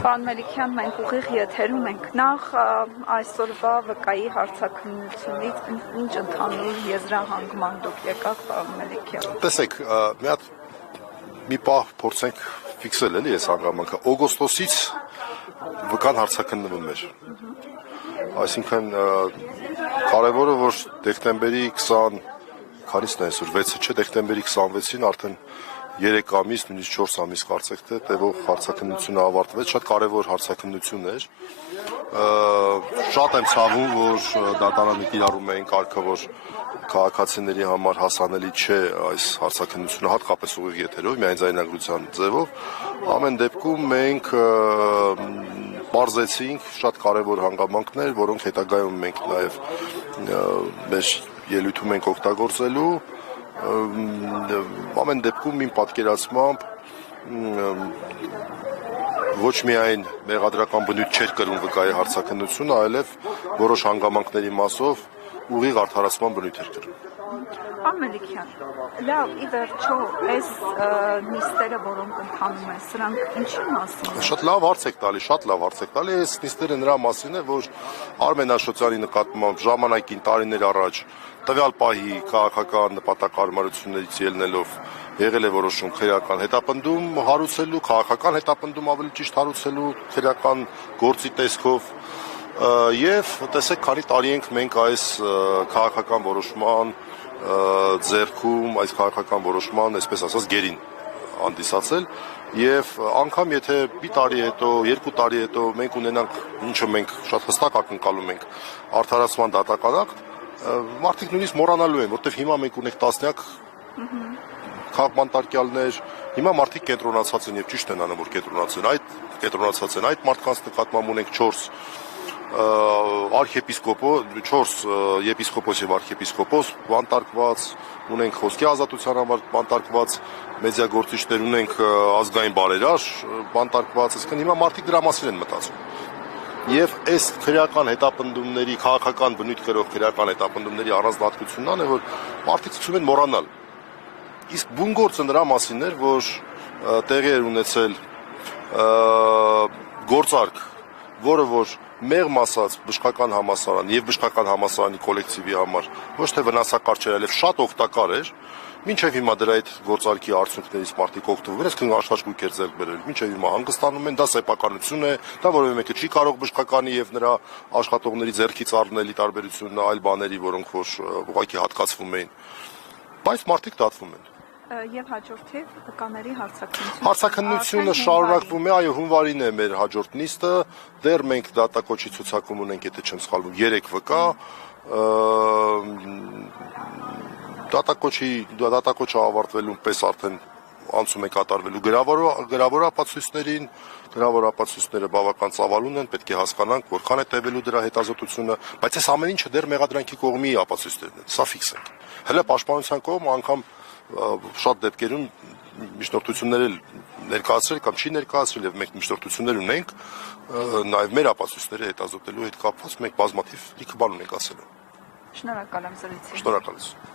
Պարոն Մելիքյան, մենք ուղիղ եթերում ենք, նախ այսօրվա վկայի հարցաքննությունից ինչ ընդհանուր եզրահանգման դուք եկաք, պարոն Մելիքյան։ Տեսեք, մի պահ փորձենք ֆիքսել էլի այս հանգամանքը, օգոստոսից վկան հարցաքննվում էր, այսինքն կարևորը, որ դեկտեմբերի 20, քանիսն է այսօր, 6-ը չէ, դեկտեմբերի 26-ին արդեն 3 ամիս, նույնիսկ 4 ամիս կարծեք թե տևող հարցաքննությունը ավարտվեց, շատ կարևոր հարցաքննություն էր, շատ եմ ցավում, որ դատարանը կիրառում էին կարգը, որ քաղաքացիների համար հասանելի չէ այս հարցաքննությունը, հատկապես ուղիղ եթերով, միայն ձայնագրության ձևով, ամեն դեպքում մենք պարզեցինք շատ կարևոր հանգամանքներ, որոնք հետագայում մենք նաև մեր ելույթում ենք օգտագործելու, ամեն դեպքում իմ պատկերացմամբ ոչ միայն մեղադրական բնույթ չէր կրում վկայի հարցաքննությունը, այլև որոշ հանգամանքների մասով ուղիղ արդարացման բնույթ էր կրում։ Պարոն Մելիքյան, լավ, ի վերջո, այս նիստերը, որոնք ընթանում են, սրանք ինչի մասին են։ Շատ լավ հարց եք տալի, շատ լավ հարց եք տալի, այս նիստերը նրա մասին է, որ Արմեն Աշոտյանի նկատմամբ ժամանակին տարիներ առաջ տվյալ պահի քաղաքական նպատակահարմարություններից ելնելով եղել է որոշում քրեական հետապնդում հարուցելու, քաղաքական հետապնդում ավելի ճիշտ հարուցելու քրեական գործի տեսքով եւ տեսեք, քանի տարի ենք մենք այս քաղաքական որոշման ձեռքում, այս քաղաքական որոշման, այսպես ասած, գերին հանդիսացել եւ անգամ եթե մի տարի հետո, 2 տարի հետո մենք ունենանք, ինչը մենք շատ հստակ ակնկալում ենք, արդարացման դատականակ, մարդիկ նույնիսկ մոռանալու են, որտեվ հիմա մենք ունենք տասնյակ քաղաքմարտիկալներ, հիմա մարդիկ կենտրոնացած են եւ ճիշտ են անում, որ կենտրոնացած են այդ մարդկանց նկատմամբ ունենք 4 եպիսկոպոս եւ արքեպիսկոպոս բանտարկված, ունենք խոսքի ազատության համար բանտարկված մեդիագործիչներ, ունենք ազգային բարերար բանտարկված, այսինքն հիմա մարդիկ դրա մասին են մտածում։ Եվ այս քրեական հետապնդումների, քաղաքական բնույթ կրող քրեական հետապնդումների առանձնահատկությունն է, որ մարդիկ սկսում են մոռանալ։ Իսկ բուն գործը նրա մասին էր, որ տեղի էր ունեցել գործարք, որը որ մեղմ ասած բժշկական համալսարան եւ բժշկական համալսարանի կոլեկտիվի համար ոչ թե վնասակար չէր, այլև շատ օգտակար էր, մինչեւ հիմա դրա այդ գործարքի արդյունքներից մարդիկ օգտվում են, այսինքն աշխատանք էր ձեռք բերել, մինչեւ հիմա հանգստանում են, դա սեփականություն է, դա որևէ մեկը չի կարող բժշկականի եւ նրա աշխատողների ձեռքից առնելի տարբերությունն այլ բաների, որոնք որ ուղղակի հատկացվում էին, բայց մարդիկ դատվում են։ Եվ հաջորդիվ վկաների հարցաքննությունը շարունակվում է, այո, հունվարին է մեր հաջորդ նիստը, դեռ մենք դատակոչի ցուցակում ունենք, եթե չեմ սխալվում, 3 վկա, դատակոչը ավարտվելուն պես արդեն անցում է կատարվելու գրավոր ապացույցներին, գրավոր ապացույցները բավական ծավալուն են, պետք է հասկանանք, որքան է տևելու դրա հետազոտությունը, բայց այս ամեն ինչը դեռ մեղադրանքի կողմի ապացույցներն են, սա ֆիքս է։ Հələ պաշտպանության կողմը անգամ շատ դեպքերում միջնորդություններ էլ ներկայացրել կամ չի ներկայացրել եւ մենք միջնորդություններ ունենք նաեւ մեր ապացույցները հետազոտելու հետ կապված մենք բազմաթիվ լիքը բան ունենք ասելու։ Շնորհակալ եմ զրույցի։ Շնորհակալություն։